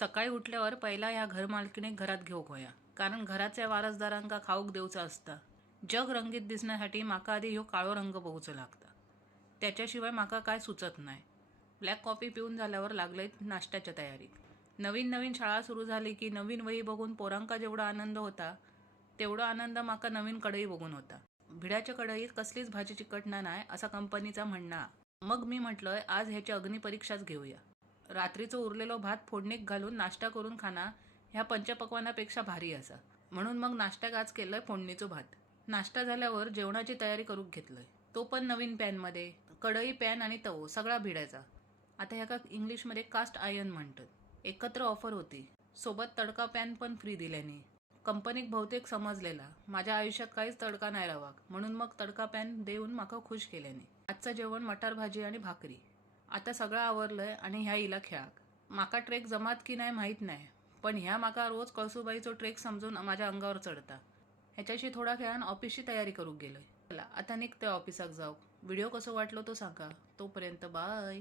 सकाळी उठल्यावर पहिला ह्या घरमालकीने घरात घेऊक होया, कारण घराच्या वारसदारांका खाऊक देऊचा असता. जग रंगीत दिसण्यासाठी माका आधी ह्यो काळो रंग बघूचो लागता. त्याच्याशिवाय माका काय सुचत नाही. ब्लॅक कॉफी पिऊन झाल्यावर लागलंय नाश्त्याच्या तयारीत. नवीन नवीन शाळा सुरू झाली की नवीन वही बघून पोरांका जेवढा आनंद होता तेवढा आनंद माका नवीन कढई बघून होता. भिड्याच्या कढईत कसलीच भाजी चिकटणार नाही असा कंपनीचा म्हणणं. मग मी म्हटलंय आज ह्याची अग्निपरीक्षाच घेऊया. रात्रीचं उरलेलो भात फोडणीत घालून नाश्ता करून खाना ह्या पंचपक्वानापेक्षा भारी असा. म्हणून मग नाश्त्याक आज केलंय फोडणीचो भात. नाश्ता झाल्यावर जेवणाची तयारी करून घेतलंय, तो पण नवीन पॅनमध्ये. कढई, पॅन आणि तवो सगळा भिड्याचा. आता ह्याका इंग्लिशमध्ये कास्ट आयर्न म्हणतात. एकत्र ऑफर होती, सोबत तडका पॅन पण फ्री दिल्याने. कंपनीक बहुतेक समजलेला माझ्या आयुष्यात काहीच तडका नाही रवाक, म्हणून मग तडका पॅन देऊन माका खुश केल्याने. आजचं जेवण मटार भाजी आणि भाकरी. आता सगळं आवरलंय आणि ह्या इला खेळाक. माका ट्रेक जमात की नाही माहीत नाही, पण ह्या माका रोज कळसूबाईचो ट्रेक समजून माझ्या अंगावर चढता. ह्याच्याशी थोडा खेळान ऑफिसची तयारी करून गेलोय. चला आता निघतोय ऑफिसाक जाऊ. व्हिडिओ कसं वाटलो तो सांगा. तोपर्यंत बाय.